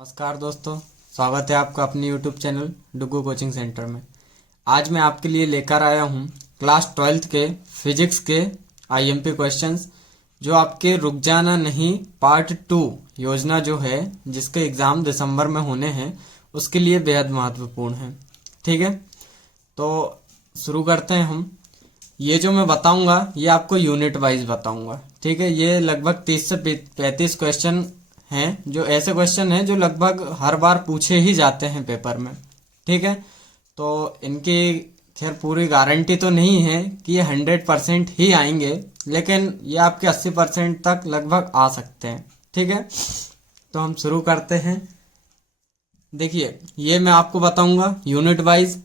नमस्कार दोस्तों, स्वागत है आपका अपने यूट्यूब चैनल डुगू कोचिंग सेंटर में। आज मैं आपके लिए लेकर आया हूं क्लास 12th के फिजिक्स के आईएमपी क्वेश्चंस, जो आपके रुक जाना नहीं पार्ट 2 योजना जो है, जिसके एग्ज़ाम दिसंबर में होने हैं, उसके लिए बेहद महत्वपूर्ण है। ठीक है, तो शुरू करते हैं हम। ये जो मैं बताऊंगा ये आपको यूनिट वाइज बताऊंगा। ठीक है, ये लगभग 30 से 35 क्वेश्चन हैं, जो ऐसे क्वेश्चन हैं जो लगभग हर बार पूछे ही जाते हैं पेपर में। ठीक है, तो इनकी खैर पूरी गारंटी तो नहीं है कि ये 100% ही आएंगे, लेकिन ये आपके 80% तक लगभग आ सकते हैं। ठीक है, तो हम शुरू करते हैं। देखिए, ये मैं आपको बताऊंगा यूनिट वाइज,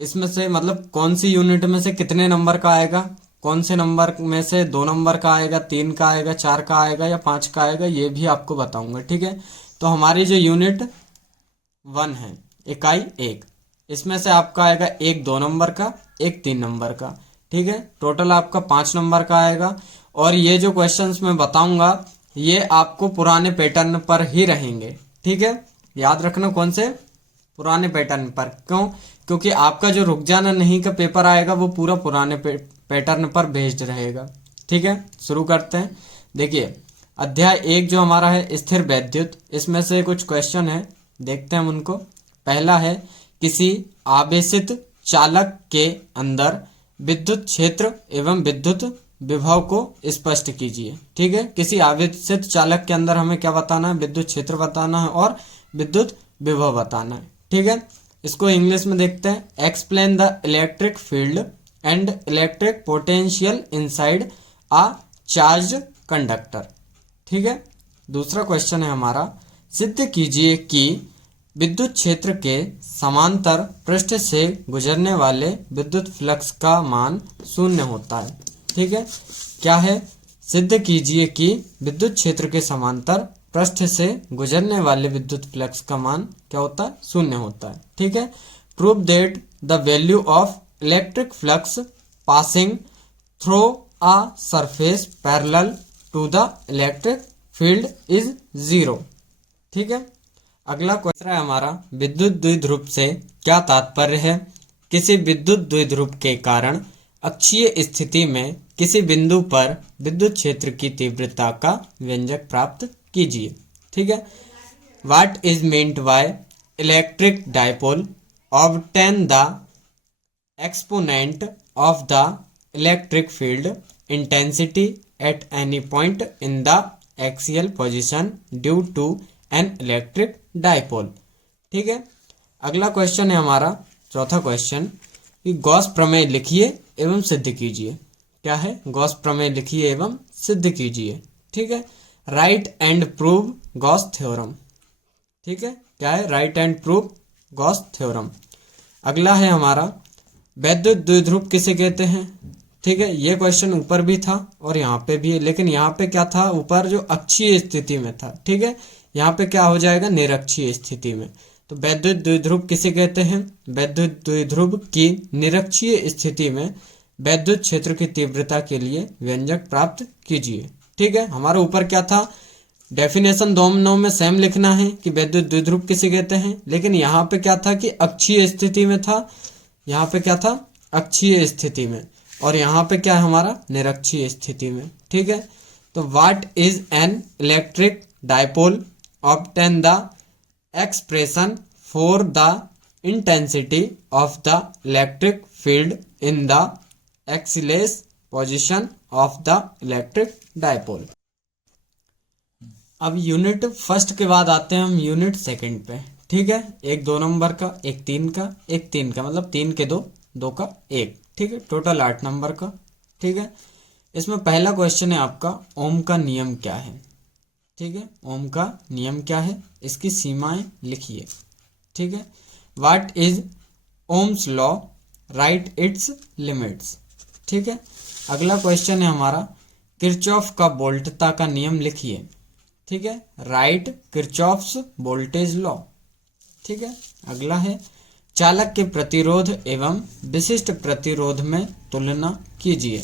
इसमें से मतलब कौन सी यूनिट में से कितने नंबर का आएगा, कौन से नंबर में से 2 नंबर का आएगा, 3 का आएगा, 4 का आएगा या 5 का आएगा, ये भी आपको बताऊंगा। ठीक है, तो हमारी जो यूनिट 1 है, इकाई 1, इसमें से आपका आएगा एक 2 नंबर का, एक 3 नंबर का। ठीक है, टोटल आपका 5 नंबर का आएगा। और ये जो क्वेश्चंस मैं बताऊंगा ये आपको पुराने पैटर्न पर ही रहेंगे। ठीक है, याद रखना कौन से पुराने पैटर्न पर। क्यों? क्योंकि आपका जो रुक जाना नहीं का पेपर आएगा वो पूरा पुराने पैटर्न पर बेस्ड रहेगा। ठीक है, शुरू करते हैं। देखिए, अध्याय 1 जो हमारा है स्थिर वैद्युत, इसमें से कुछ क्वेश्चन है, देखते हैं हम उनको। पहला है, किसी आवेशित चालक के अंदर विद्युत क्षेत्र एवं विद्युत विभव को स्पष्ट कीजिए। ठीक है, किसी आवेशित चालक के अंदर हमें क्या बताना है? विद्युत क्षेत्र बताना है और विद्युत विभव बताना है। ठीक है, इसको इंग्लिश में देखते हैं। Explain the electric field and electric potential inside a charge conductor. ठीक है, दूसरा क्वेश्चन है हमारा, सिद्ध कीजिए कि विद्युत क्षेत्र के समांतर पृष्ठ से गुजरने वाले विद्युत फ्लक्स का मान शून्य होता है। ठीक है, क्या है? सिद्ध कीजिए कि विद्युत क्षेत्र के समांतर पृष्ठ से गुजरने वाले विद्युत फ्लक्स का मान क्या होता है? शून्य होता है। ठीक है, prove that the value of electric flux passing through a surface parallel to the electric field is 0। ठीक है, अगला क्वेश्चन है हमारा, विद्युत द्विध्रुव से क्या तात्पर्य है? किसी विद्युत द्विध्रुव के कारण अक्षीय स्थिति में किसी बिंदु पर विद्युत क्षेत्र की तीव्रता का व्यंजक प्राप्त कीजिए। ठीक है, what is meant by electric dipole? Obtain the exponent of the electric field intensity at any point in the axial position due to an electric dipole। ठीक है, अगला क्वेश्चन है हमारा चौथा क्वेश्चन, कि गॉस प्रमेय लिखिए एवं सिद्ध कीजिए। क्या है? गॉस प्रमेय लिखिए एवं सिद्ध कीजिए। ठीक है, right and prove Gauss theorem. ठीक है, क्या है? Right and prove Gauss theorem. अगला है हमारा, वैद्युत द्विध्रुव किसे कहते हैं? ठीक है, ये क्वेश्चन ऊपर भी था और यहाँ पे भी है, लेकिन यहाँ पे क्या था? ऊपर जो अक्षीय स्थिति में था। ठीक है, यहाँ पे क्या हो जाएगा? निरक्षीय स्थिति में। तो वैद्युत द्विध्रुव किसे कहते हैं? वैद्युत द्विध्रुव की निरक्षीय स्थिति में वैद्युत क्षेत्र की तीव्रता के लिए व्यंजक प्राप्त कीजिए। ठीक है, हमारे ऊपर क्या था? डेफिनेशन दोनों में सेम लिखना है कि वैद्युत द्विध्रुव किसे कहते हैं, लेकिन यहाँ पे क्या था कि अक्षीय स्थिति में था। यहाँ पे क्या था? अक्षीय स्थिति में, और यहाँ पे क्या है हमारा? निरक्षीय स्थिति में। ठीक है, तो what is an electric dipole? Obtain the expression for the intensity of the electric field in the axial position of the electric dipole. अब यूनिट फर्स्ट के बाद आते हैं हम यूनिट सेकंड पे। ठीक है, एक 2 नंबर का, एक 3 का, एक 3 का, मतलब 3 के 2, 2 का 1। ठीक है, टोटल 8 नंबर का। ठीक है, इसमें पहला क्वेश्चन है आपका, ओम का नियम क्या है? ठीक है, ओम का नियम क्या है? इसकी सीमाएं लिखिए। ठीक है, what is Ohm's law? Right it's limits. ठीक है, अगला क्वेश्चन है हमारा, किरचॉफ का वोल्टता का नियम लिखिए। ठीक है, राइट किरचॉफ्स वोल्टेज लॉ। ठीक है, अगला है, चालक के प्रतिरोध एवं विशिष्ट प्रतिरोध में तुलना कीजिए।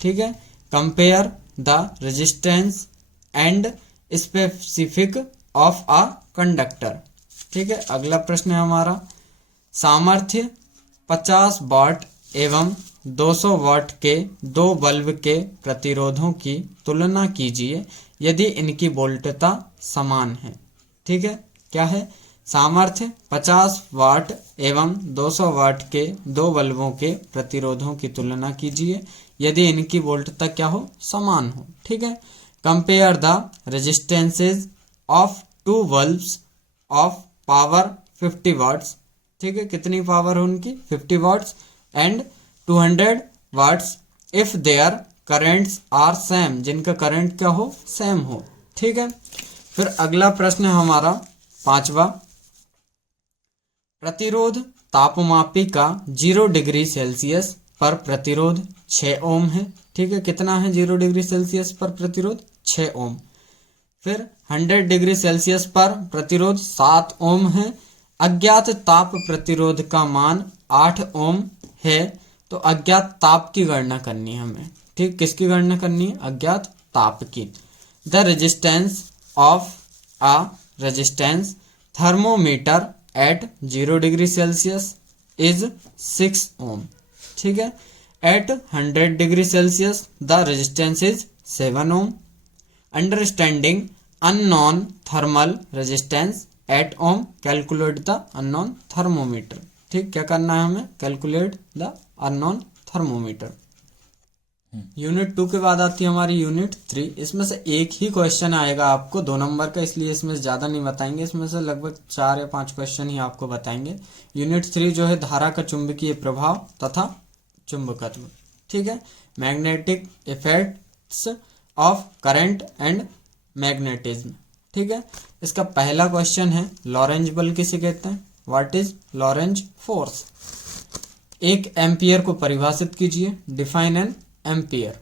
ठीक है, compare the resistance and specific of a conductor. ठीक है, अगला प्रश्न है हमारा, सामर्थ्य 50 वाट एवं 200 वाट के दो बल्ब के प्रतिरोधों की तुलना कीजिए यदि इनकी वोल्टता समान है। ठीक है, क्या है, सामर्थ्य 50 वाट एवं 200 वाट के दो बल्बों के प्रतिरोधों की तुलना कीजिए यदि इनकी वोल्टता क्या हो, समान हो। ठीक है, compare the resistances of two bulbs of power 50 watts. ठीक है, कितनी पावर हो उनकी, 50 watts and 200 watts if their currents are same, जिनका करंट क्या हो, सेम हो। ठीक है, फिर अगला प्रश्न है हमारा 5वां, प्रतिरोध तापमापी का 0 डिग्री सेल्सियस पर प्रतिरोध 6 ओम है। ठीक है, कितना है 0 डिग्री सेल्सियस पर प्रतिरोध, 6 ओम। फिर 100 डिग्री सेल्सियस पर प्रतिरोध 7 ओम है। अज्ञात ताप प्रतिरोध का मान 8 ओम है। तो अज्ञात ताप की गणना करनी है हमें। ठीक, किसकी गणना करनी है, अज्ञात ताप की। The resistance of a resistance thermometer at 0 degree Celsius is 6 ohm. ठीक है, at 100 degree Celsius the resistance is 7 ohm. Understanding unknown thermal resistance at ohm, calculate the unknown thermometer. ठीक, क्या करना है हमें, calculate the unknown thermometer. Unit 2 के बाद आती है हमारी यूनिट 3। इसमें से एक ही क्वेश्चन आएगा आपको 2 नंबर का, इसलिए इसमें ज़्यादा नहीं बताएंगे। इसमें से लगभग 4 या 5 क्वेश्चन ही आपको बताएंगे। यूनिट 3 जो है धारा का चुंबकीय प्रभाव तथा चुंबकत्व। ठीक है, magnetic effects of current and magnetism. ठीक है, इसका पहला क्वेश्चन है, लॉरेंज बल किसे कहते हैं, what is Lorentz force. 1 ampere को परिभाषित कीजिए, डिफाइन एन एम्पियर।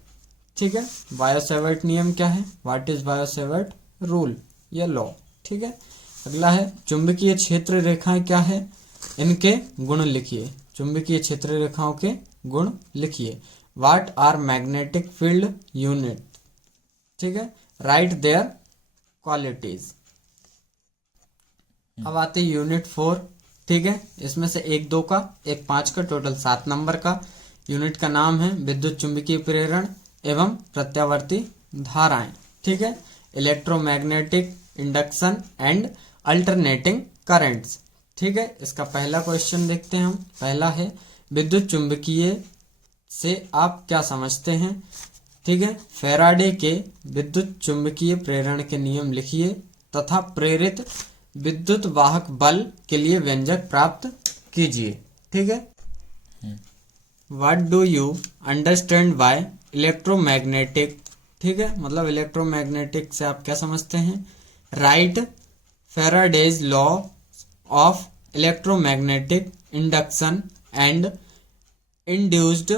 ठीक है, बायो-सैवर्ट नियम क्या है, व्हाट इज बायो-सैवर्ट रूल या लॉ। ठीक है, अगला है, चुंबकीय क्षेत्र रेखाएं क्या है, इनके गुण लिखिए। चुंबकीय क्षेत्र रेखाओं के गुण लिखिए। What are magnetic field unit. ठीक है, राइट देयर क्वालिटीज। अब आते यूनिट 4। ठीक है, इसमें से 1 2 का 1 5 का, टोटल 7 नंबर का। यूनिट का नाम है विद्युत चुंबकीय प्रेरण एवं प्रत्यावर्ती धाराएं। ठीक है, electromagnetic induction and alternating currents. ठीक है, इसका पहला क्वेश्चन देखते हैं हम। पहला है, विद्युत चुंबकीय से आप क्या समझते हैं। ठीक है, फैराडे के विद्युत चुंबकीय प्रेरण के नियम लिखिए तथा प्रेरित विद्युत वाहक बल के लिए व्यंजक प्राप्त कीजिए। ठीक है, what do you understand by electromagnetic. ठीक है, मतलब इलेक्ट्रोमैग्नेटिक से आप क्या समझते हैं। Right Faraday's law of electromagnetic induction and induced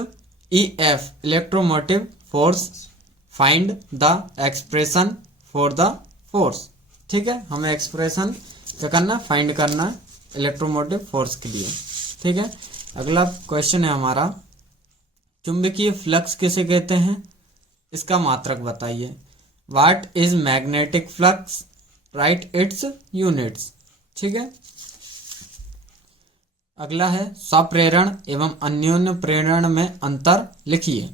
EF electromotive force, find the expression for the force. ठीक है, हमें एक्सप्रेशन क्या करना, फाइंड करना इलेक्ट्रोमोटिव फोर्स के लिए। ठीक है, अगला क्वेश्चन है हमारा, चुंबकीय फ्लक्स किसे कहते हैं, इसका मात्रक बताइए। What is magnetic flux, right it's units. ठीक है, अगला है, स्वप्रेरण एवं अन्योन्य प्रेरण में अंतर लिखिए।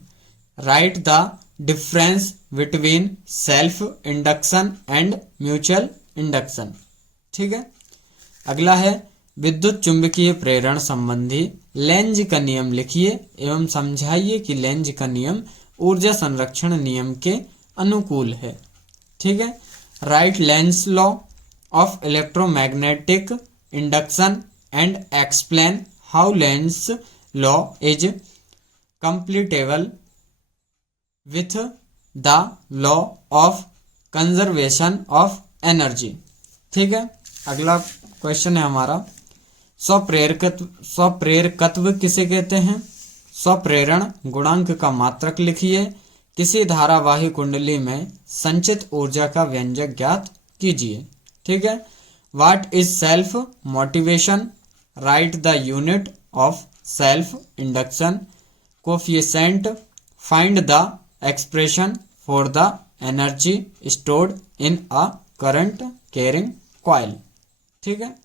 Right the difference between self induction and mutual induction. ठीक है, अगला है, विद्युत चुंबकीय प्रेरण संबंधी लेंज का नियम लिखिए एवं समझाइए कि लेंज का नियम ऊर्जा संरक्षण नियम के अनुकूल है। ठीक है, right Lenz law of electromagnetic induction and explain how Lenz's law is compatible with the law of conservation of energy। ठीक है, अगला क्वेश्चन है हमारा, स्वप्रेरकत्व किसे कहते हैं। स्वप्रेरण गुणांक का मात्रक लिखिए। किसी धारावाही कुंडली में संचित ऊर्जा का व्यंजक ज्ञात कीजिए। ठीक है, what is self motivation, right the unit of self induction coefficient, find the expression for the energy stored in a current carrying coil. ठीक है।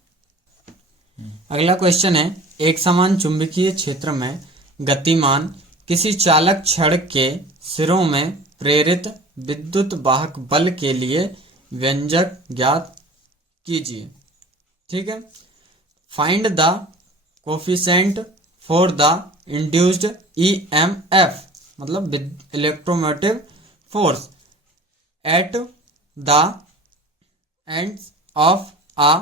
अगला क्वेश्चन है, एक समान चुंबकीय क्षेत्र में गतिमान किसी चालक छड़ के सिरों में प्रेरित विद्युत वाहक बल के लिए व्यंजक ज्ञात कीजिए। ठीक है। Find the coefficient for the induced EMF, मतलब electromotive force at the ends of a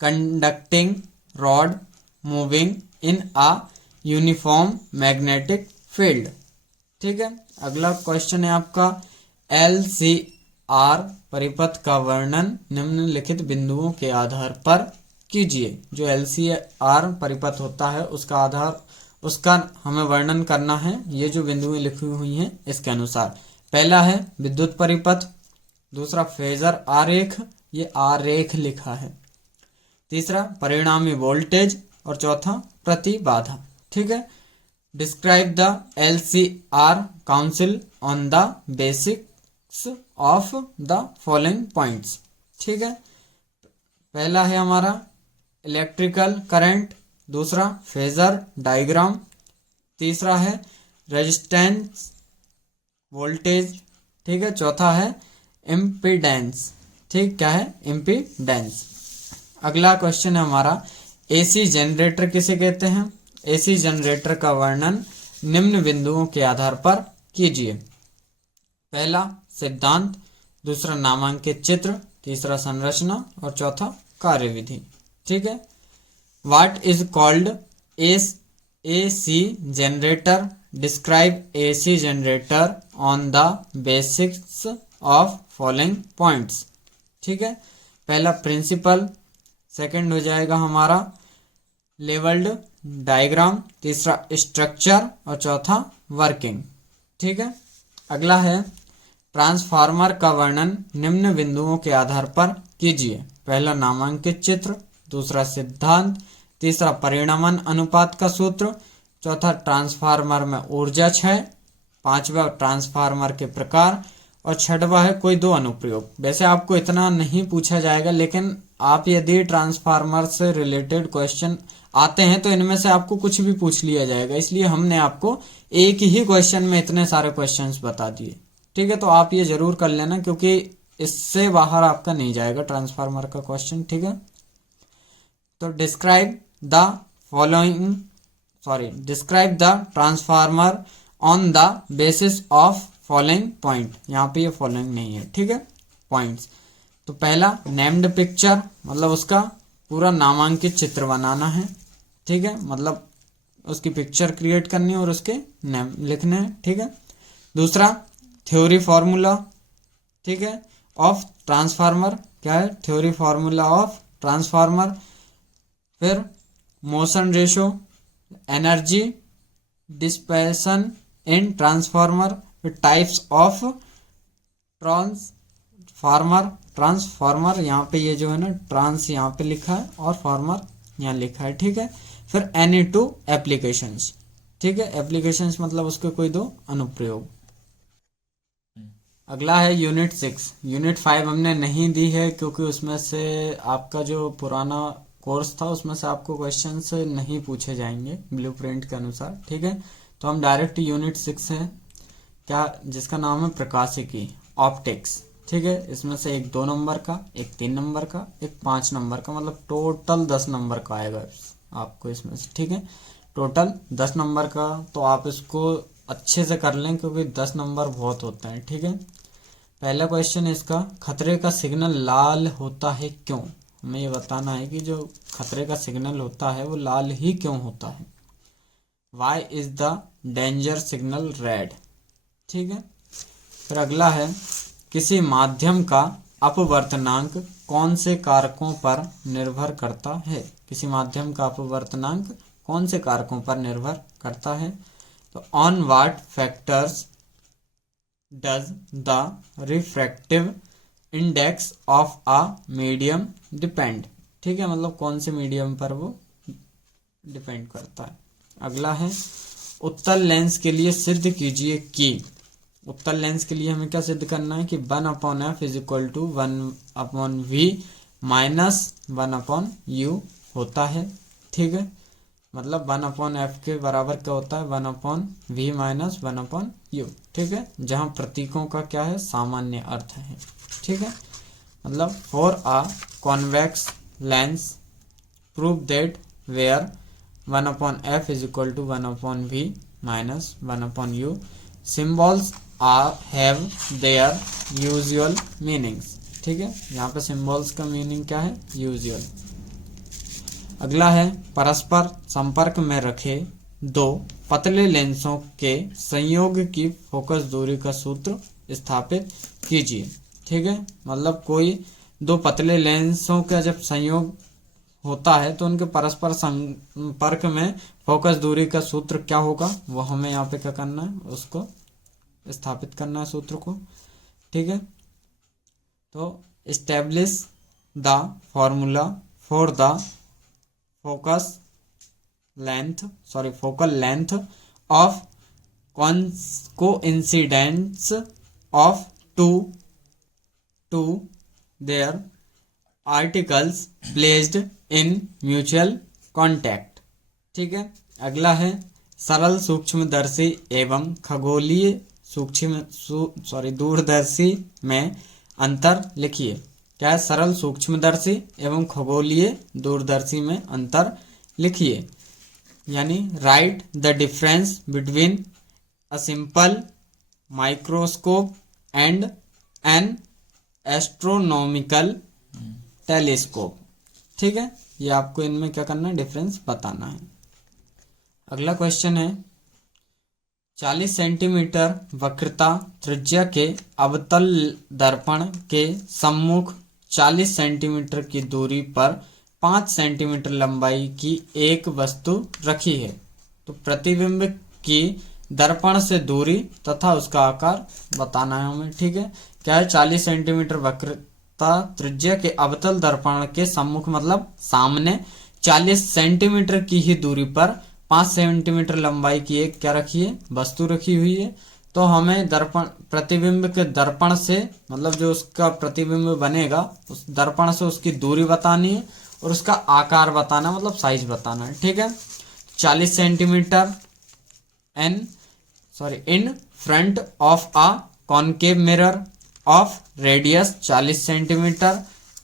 conducting rod moving in a uniform magnetic field. ठीक है। अगला क्वेश्चन है आपका, LCR परिपथ का वर्णन निम्नलिखित बिंदुओं के आधार पर कीजिए। जो LCR परिपथ होता है उसका हमें वर्णन करना है। ये जो बिंदुएं लिखी हुई हैं इसके अनुसार, पहला है विद्युत परिपथ, दूसरा फेजर आरेख, ये आरेख लिखा है, तीसरा परिणामी वोल्टेज और चौथा प्रतिबाधा। ठीक है। Describe the LCR council on the basics of the following points. ठीक है। पहला है हमारा इलेक्ट्रिकल करंट, दूसरा फेजर डायग्राम, तीसरा है रेजिस्टेंस वोल्टेज, ठीक है, चौथा है इम्पीडेंस। ठीक, क्या है? इम्पीडेंस। अगला क्वेश्चन है हमारा, एसी जनरेटर किसे कहते हैं? एसी जनरेटर का वर्णन निम्न बिंदुओं के आधार पर कीजिए। पहला सिद्धांत, दूसरा नामांकित चित्र, तीसरा संरचना और चौथा कार्यविधि। ठीक है। What is called AC generator? Describe AC generator on the basics of following points. ठीक है। पहला प्रिंसिपल, सेकंड हो जाएगा हमारा लेवल्ड डायग्राम, तीसरा स्ट्रक्चर और चौथा वर्किंग। ठीक है। अगला है ट्रांसफार्मर का वर्णन निम्न बिंदुओं के आधार पर कीजिए। पहला नामांकित चित्र, दूसरा सिद्धांत, तीसरा परिणामन अनुपात का सूत्र, चौथा ट्रांसफार्मर में ऊर्जा क्षय, पांचवा ट्रांसफार्मर के प्रकार और छठवा है कोई दो अनुप्रयोग। वैसे आपको इतना नहीं पूछा जाएगा, लेकिन आप यदि ट्रांसफार्मर से रिलेटेड क्वेश्चन आते हैं तो इनमें से आपको कुछ भी पूछ लिया जाएगा, इसलिए हमने आपको एक ही क्वेश्चन में इतने सारे क्वेश्चंस बता दिए। ठीक है। तो आप ये जरूर कर लेना, क्योंकि इससे बाहर आपका नहीं जाएगा ट्रांसफार्मर का क्वेश्चन। ठीक है। तो describe the transformer on the basis of following point. यहाँ पे ये फॉलोइंग नहीं है। ठीक है, पॉइंट्स। तो पहला नेम्ड पिक्चर, मतलब उसका पूरा नामांकित चित्र बनाना है। ठीक है, मतलब उसकी पिक्चर क्रिएट करनी है और उसके नेम लिखने हैं। ठीक है। दूसरा थ्योरी फार्मूला, ठीक है, ऑफ ट्रांसफार्मर। क्या है? Theory formula of transformer. फिर motion ratio, energy dispersion in transformer, types of transformer यहाँ पे ये जो है ना, ट्रांस यहाँ पे लिखा है और फार्मर यहाँ लिखा है। ठीक है। फिर NE2 एप्लीकेशंस। ठीक है, एप्लीकेशंस मतलब उसके कोई दो अनुप्रयोग। अगला है यूनिट 6। यूनिट 5 हमने नहीं दी है, क्योंकि उसमें से आपका जो पुराना कोर्स था उसमें से आपको क्वेश्चंस नहीं पूछे जाएंगे ब्लूप्रिंट के अनुसार। ठीक है। तो हम डायरेक्ट यूनिट 6 है, क्या, जिसका नाम है प्रकाशिकी, ऑप्टिक्स। ठीक है। इसमें से एक 2 नंबर का, एक 3 नंबर का, एक 5 नंबर का, मतलब टोटल 10 नंबर का आएगा आपको इसमें से। ठीक है, टोटल 10 नंबर का। तो आप इसको अच्छे से कर लें, क्योंकि 10 नंबर बहुत होते हैं। ठीक है। पहला क्वेश्चन है इसका, खतरे का सिग्नल लाल होता है क्यों? हमें ये बताना है कि जो खतरे का सिग्नल होता है वो लाल ही क्यों होता है। Why is the danger signal red? ठीक है। फिर अगला है, किसी माध्यम का अपवर्तनांक कौन से कारकों पर निर्भर करता है? किसी माध्यम का अपवर्तनांक कौन से कारकों पर निर्भर करता है? तो on what factors does the refractive index of a medium depend? ठीक है, मतलब कौन से मीडियम पर वो डिपेंड करता है। अगला है, उत्तल लेंस के लिए सिद्ध कीजिए कि, उत्तल लेंस के लिए हमें क्या सिद्ध करना है कि 1/f = 1/v माइनस 1/u होता है। ठीक है, मतलब 1/f के बराबर क्या होता है, 1/v माइनस 1/u। ठीक है, जहाँ प्रतीकों का क्या है, सामान्य अर्थ है। ठीक है, मतलब for a convex lens prove that where 1/f is equal to 1/v minus 1/u symbols have their usual meanings. ठीक है, यहाँ पे सिम्बॉल्स का मीनिंग क्या है, यूजुअल। अगला है परस्पर संपर्क में रखे दो पतले लेंसों के संयोग की फोकस दूरी का सूत्र स्थापित कीजिए। ठीक है, मतलब कोई दो पतले लेंसों का जब संयोग होता है तो उनके परस्पर संपर्क में फोकस दूरी का सूत्र क्या होगा, वो हमें यहाँ पे क्या करना है, उसको स्थापित करना है सूत्र को। ठीक है, तो establish the formula for the focal length of coincidence of two their articles placed in mutual contact. ठीक है, अगला है सरल सूक्ष्मदर्शी एवं खगोलीय दूरदर्शी में अंतर लिखिए। क्या है, सरल सूक्ष्मदर्शी एवं खगोलीय दूरदर्शी में अंतर लिखिए, यानी right the difference between a simple microscope and N astronomical telescope. ठीक है, ये आपको इनमें क्या करना है, डिफरेंस बताना है। अगला क्वेश्चन है 40 सेंटीमीटर वक्रता त्रिज्या के अवतल दर्पण के सम्मुख 40 सेंटीमीटर की दूरी पर 5 सेंटीमीटर लंबाई की एक वस्तु रखी है, तो प्रतिबिंब की दर्पण से दूरी तथा उसका आकार बताना है हमें। ठीक है, क्या है, 40 सेंटीमीटर वक्रता त्रिज्या के अवतल दर्पण के सम्मुख मतलब सामने 40 सेंटीमीटर की ही दूरी पर 5 सेंटीमीटर लंबाई की एक क्या रखी है, वस्तु रखी हुई है। तो हमें दर्पण प्रतिबिंब के दर्पण से मतलब जो उसका प्रतिबिंब बनेगा उस दर्पण से उसकी दूरी बतानी है और उसका आकार बताना मतलब साइज बताना है। ठीक है, 40 centimetre in front of a concave mirror of radius 40 centimetre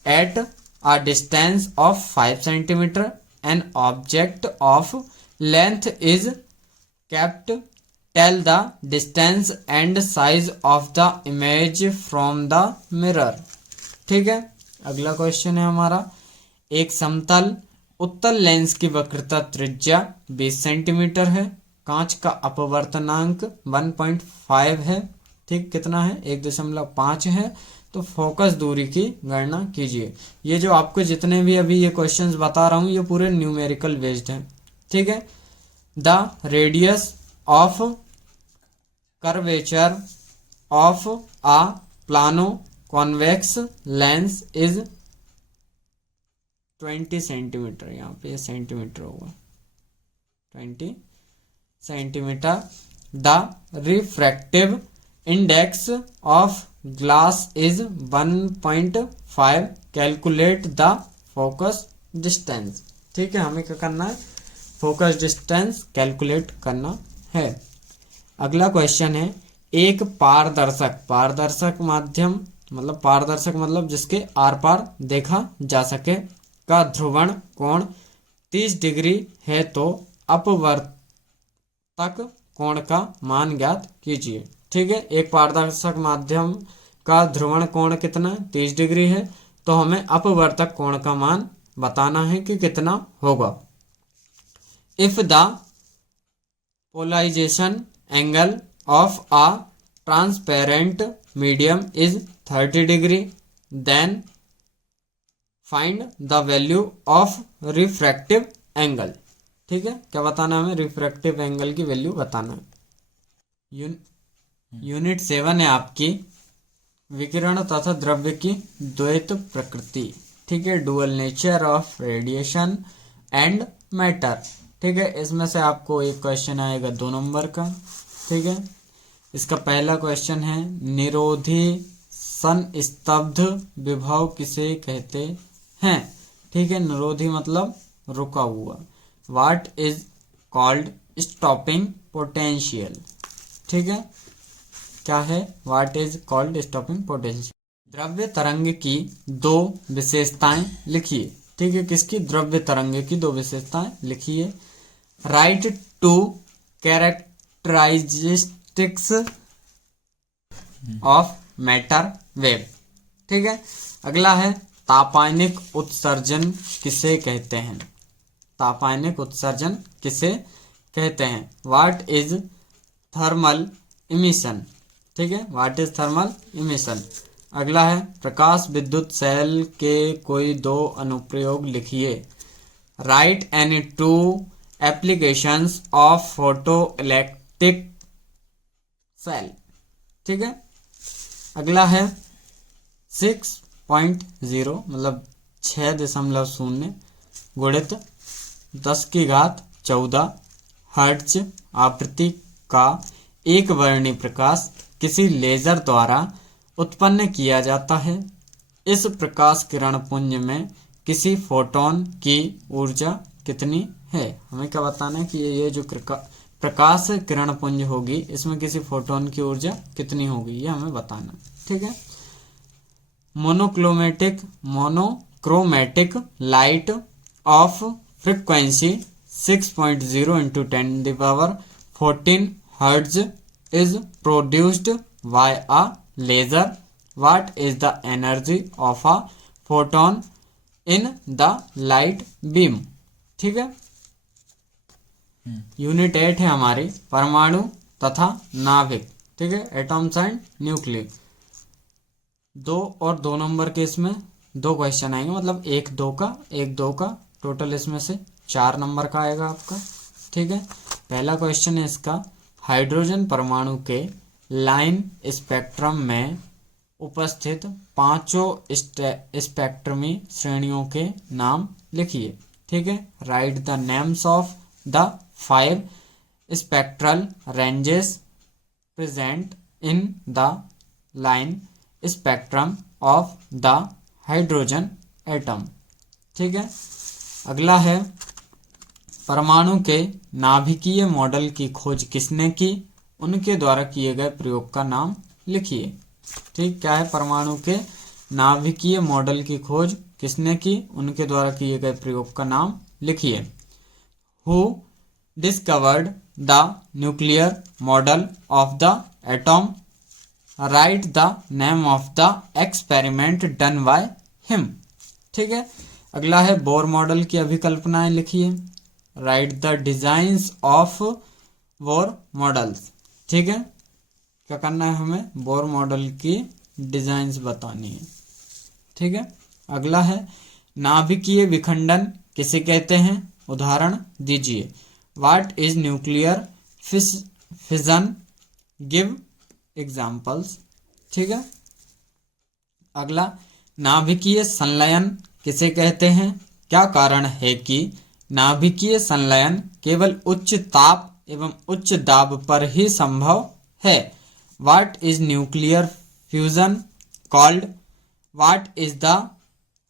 at a distance of 5 centimetre an object of length is kept, tell the distance and size of the image from the mirror। ठीक है, अगला question है हमारा एक समतल उत्तल lens की वक्रता त्रिज्या 20 सेंटीमीटर है, कांच का अपवर्तनांक 1.5 है। ठीक, कितना है, 1.5 है। तो फोकस दूरी की गणना कीजिए। ये जो आपको जितने भी अभी ये क्वेश्चंस बता रहा हूँ ये पूरे न्यूमेरिकल बेस्ड हैं। ठीक है, the radius of curvature of a plano convex lens is 20 centimetre, यहाँ पे सेंटीमीटर होगा 20 centimetre. The refractive index of glass is 1.5, calculate the focus distance. ठीक है, हमें क्या करना है, फोकस डिस्टेंस कैलकुलेट करना है। अगला क्वेश्चन है एक पारदर्शक माध्यम मतलब पारदर्शक मतलब जिसके आर पार देखा जा सके का ध्रुवण कोण 30 डिग्री है, तो अपवर्तक कोण का मान ज्ञात कीजिए। ठीक है, एक पारदर्शक माध्यम का ध्रुवण कोण कितना 30 डिग्री है, तो हमें अपवर्तक कोण का मान बताना है कि कितना होगा। If the polarization angle of a transparent medium is 30 degree, then find the value of refractive angle। ठीक है, क्या बताना है हमें, रिफ्रैक्टिव एंगल की वैल्यू बताना है। यूनिट 7 है आपकी विकिरण तथा द्रव्य की द्वैत प्रकृति। ठीक है, dual nature of radiation and matter. ठीक है, इसमें से आपको एक क्वेश्चन आएगा 2 नंबर का। ठीक है, इसका पहला क्वेश्चन है निरोधी संस्तब्ध विभव किसे कहते हैं। ठीक है, निरोधी मतलब रुका हुआ। What is called stopping potential, ठीक है, क्या है, what is called stopping potential. द्रव्य तरंग की दो विशेषताएं लिखिए, ठीक है, किसकी, द्रव्य तरंग की दो विशेषताएं लिखिए। Write two characteristics of matter wave, ठीक है। अगला है तापायनिक उत्सर्जन किसे कहते हैं, तापायनिक उत्सर्जन किसे कहते हैं। व्हाट इज थर्मल इमिशन, ठीक है, व्हाट इज थर्मल इमिशन। अगला है प्रकाश विद्युत सेल के कोई दो अनुप्रयोग लिखिए। Write any two applications of photo electric cell, ठीक है। अगला है 6.0 मतलब 6.0 गुणित 10⁻14 हर्ट्ज आवृत्ति का एक वर्णी प्रकाश किसी लेजर द्वारा उत्पन्न किया जाता है। इस प्रकाश किरण पुंज में किसी फोटोन की ऊर्जा कितनी है। हमें क्या बताना है कि ये जो प्रकाश किरण पुंज होगी इसमें किसी फोटोन की ऊर्जा कितनी होगी, ये हमें बताना, ठीक है। Monochromatic light of frequency 6.0 × 10⁻14 hertz is produced by a laser. What is the energy of a photon in the light beam, ठीक है। यूनिट 8 है हमारी परमाणु तथा नाभिक, ठीक है, एटॉम्स एंड न्यूक्लियस। 2 और 2 नंबर के इसमें 2 क्वेश्चन आएंगे, मतलब 1 2 का टोटल इसमें से 4 नंबर का आएगा आपका, ठीक है। पहला क्वेश्चन है इसका, हाइड्रोजन परमाणु के लाइन स्पेक्ट्रम में उपस्थित 5 स्पेक्ट्रमी श्रेणियों के नाम लिखिए, ठीक है। Right the names of the 5 spectral ranges present in the line spectrum of the hydrogen atom, ठीक है। अगला है परमाणु के नाभिकीय मॉडल की खोज किसने की, उनके द्वारा किए गए प्रयोग का नाम लिखिए, ठीक। क्या है, परमाणु के नाभिकीय मॉडल की खोज किसने की, उनके द्वारा किए गए प्रयोग का नाम लिखिए। Who discovered the nuclear model of the atom. Right the name of the experiment done by him, ठीक है। अगला है बोर मॉडल की अभिकल्पनाएं लिखिए। Right the designs of bore models, ठीक है। क्या करना है, हमें बोर मॉडल की डिजाइंस बतानी है, ठीक है। अगला है नाभिकीय विखंडन किसे कहते हैं, उदाहरण दीजिए। What is nuclear fission, give examples, ठीक है। अगला नाभिकीय संलयन किसे कहते हैं, क्या कारण है कि नाभिकीय संलयन केवल उच्च ताप एवं उच्च दाब पर ही संभव है। What is nuclear fusion called. What is the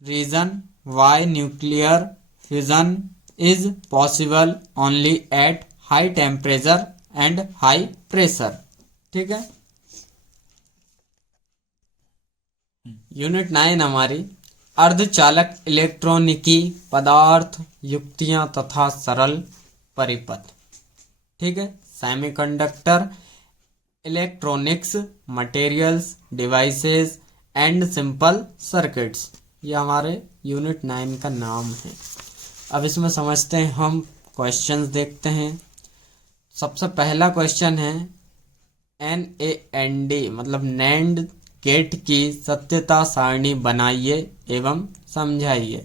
reason why nuclear fusion is possible only at high temperature and high pressure, ठीक है। यूनिट 9 हमारी अर्धचालक इलेक्ट्रॉनिकी पदार्थ युक्तियां तथा सरल परिपथ, ठीक है। Semiconductor electronics materials devices and simple circuits, ये हमारे यूनिट 9 का नाम है। अब इसमें समझते हैं हम, क्वेश्चंस देखते हैं। सबसे पहला क्वेश्चन है NAND मतलब नैंड गेट की सत्यता सारणी बनाइए एवं समझाइए,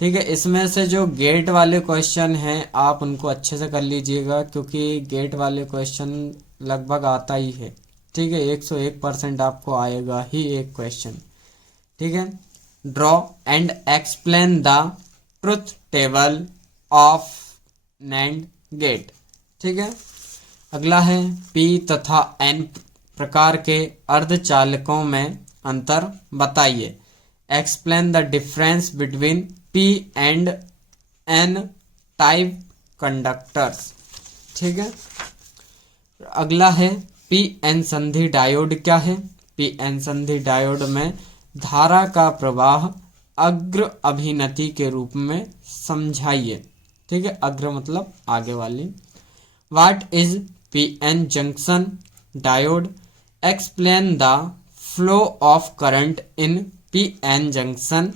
ठीक है। इसमें से जो गेट वाले क्वेश्चन हैं आप उनको अच्छे से कर लीजिएगा, क्योंकि गेट वाले क्वेश्चन लगभग आता ही है, ठीक है। 101% आपको आएगा ही एक क्वेश्चन, ठीक है। Draw and explain the truth table of NAND gate, ठीक है। अगला है P तथा N प्रकार के अर्धचालकों में अंतर बताइए। Explain the difference between P and N type conductors. ठीक है, अगला है पी एन संधि डायोड क्या है। पी एन संधि डायोड में धारा का प्रवाह अग्र अभिनति के रूप में समझाइए। ठीक है, अग्र मतलब आगे वाली। What is P N junction diode, explain the flow of current in P N junction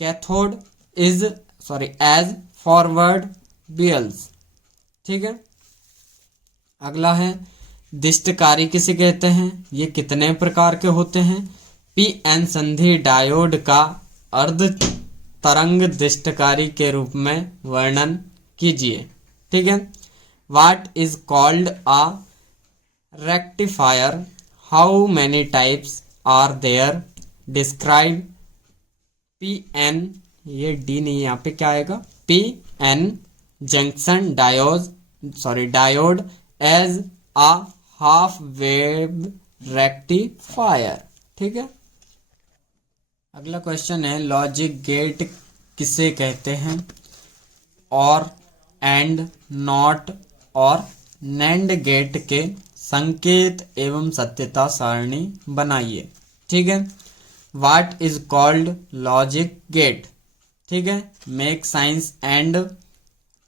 cathode is as forward बियल्स। ठीक है, अगला है दिष्टकारी किसे कहते हैं, ये कितने प्रकार के होते हैं। पी एन संधि डायोड का अर्ध तरंग दिष्टकारी के रूप में वर्णन कीजिए। ठीक है, what is called a rectifier, how many types are there, describe P N, ये डी नहीं, यहाँ पे क्या आएगा, P N junction diode as a half wave rectifier. ठीक है, अगला क्वेश्चन है लॉजिक गेट किसे कहते हैं, और एंड नॉट और नैंड गेट के संकेत एवं सत्यता सारणी बनाइए। ठीक है, what is called logic gate. ठीक है, make signs and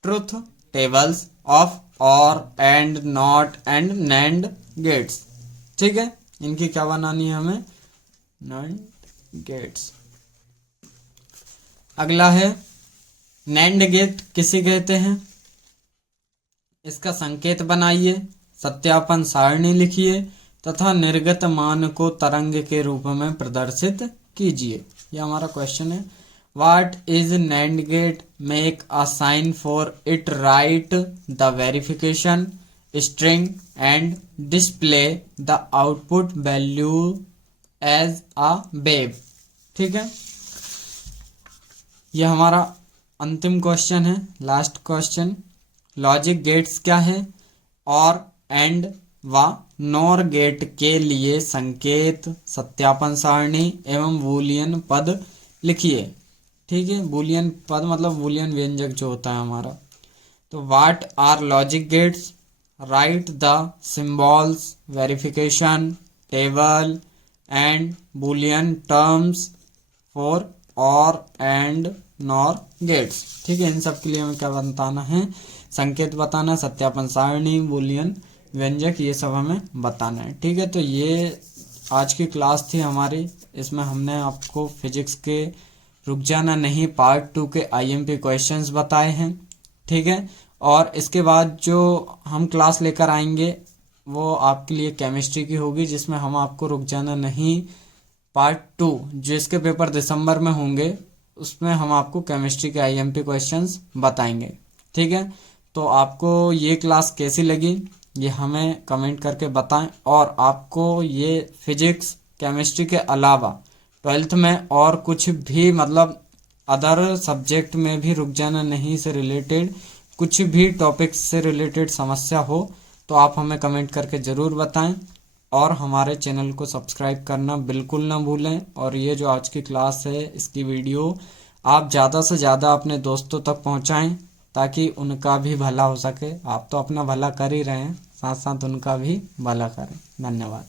truth tables of OR AND NOT and NAND gates. ठीक है, इनकी क्या बनानी है हमें, नैंड गेट्स। अगला है नैंड गेट किसे कहते हैं, इसका संकेत बनाइए, सत्यापन सारणी लिखिए तथा निर्गत मान को तरंग के रूप में प्रदर्शित कीजिए। यह हमारा क्वेश्चन है। What is NAND gate, make a sign for it, write the verification string and display the output value as a wave. ठीक है, यह हमारा अंतिम क्वेश्चन है, लास्ट क्वेश्चन। लॉजिक गेट्स क्या है, और एंड व नॉर गेट के लिए संकेत, सत्यापन सारणी एवं बूलियन पद लिखिए। ठीक है, बूलियन पद मतलब बूलियन व्यंजक जो होता है हमारा। तो what are logic gates, write the symbols, verification table and Boolean terms for OR and NOR gates. ठीक है, इन सब के लिए हमें क्या बताना है, संकेत बताना, सत्यापन सारणी, बूलियन व्यंजक, ये सब हमें बताना है। ठीक है, तो ये आज की क्लास थी हमारी, इसमें हमने आपको फिजिक्स के रुक जाना नहीं पार्ट 2 के आईएमपी क्वेश्चंस बताए हैं। ठीक है, और इसके बाद जो हम क्लास लेकर आएंगे वो आपके लिए केमिस्ट्री की होगी, जिसमें हम आपको रुक जाना नहीं पार्ट 2 जो इसके पेपर दिसंबर में होंगे, उसमें हम आपको केमिस्ट्री के आईएमपी क्वेश्चंस बताएंगे। ठीक है, तो आपको ये क्लास कैसी लगी ये हमें कमेंट करके बताएं, और आपको ये फिजिक्स केमिस्ट्री के अलावा 12th में और कुछ भी मतलब अदर सब्जेक्ट में भी रुक जाना नहीं से रिलेटेड कुछ भी टॉपिक्स से रिलेटेड समस्या हो तो आप हमें कमेंट करके ज़रूर बताएं, और हमारे चैनल को सब्सक्राइब करना बिल्कुल ना भूलें। और ये जो आज की क्लास है इसकी वीडियो आप ज़्यादा से ज़्यादा अपने दोस्तों तक पहुंचाएं ताकि उनका भी भला हो सके। आप तो अपना भला कर ही रहे हैं, साथ साथ उनका भी भला करें। धन्यवाद।